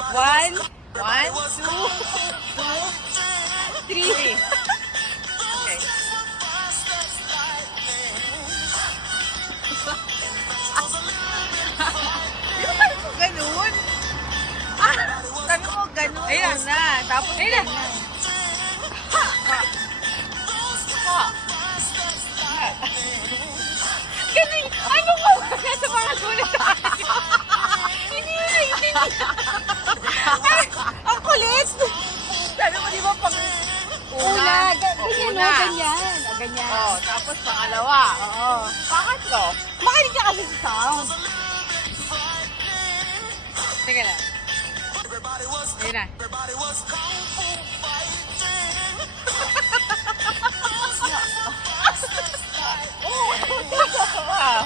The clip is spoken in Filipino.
One, two, three. Okay. Di ba sabi mo ganun? Sabi mo ganun Ayun. na. Tapos Ayun na. ganyan. Ganun. Ano ko? Nasa mga gulat tayo. Hindi na naiintindihan. Ay, ang kulit. Sabi mo di ba pang Una. O, Ganyan, una. no? Ganyan. O, ganyan. Oh, tapos pangalawa. Oo. Pangatlo. Makinig ka kasi sa sound. Teka lang. Ayun na. Ah.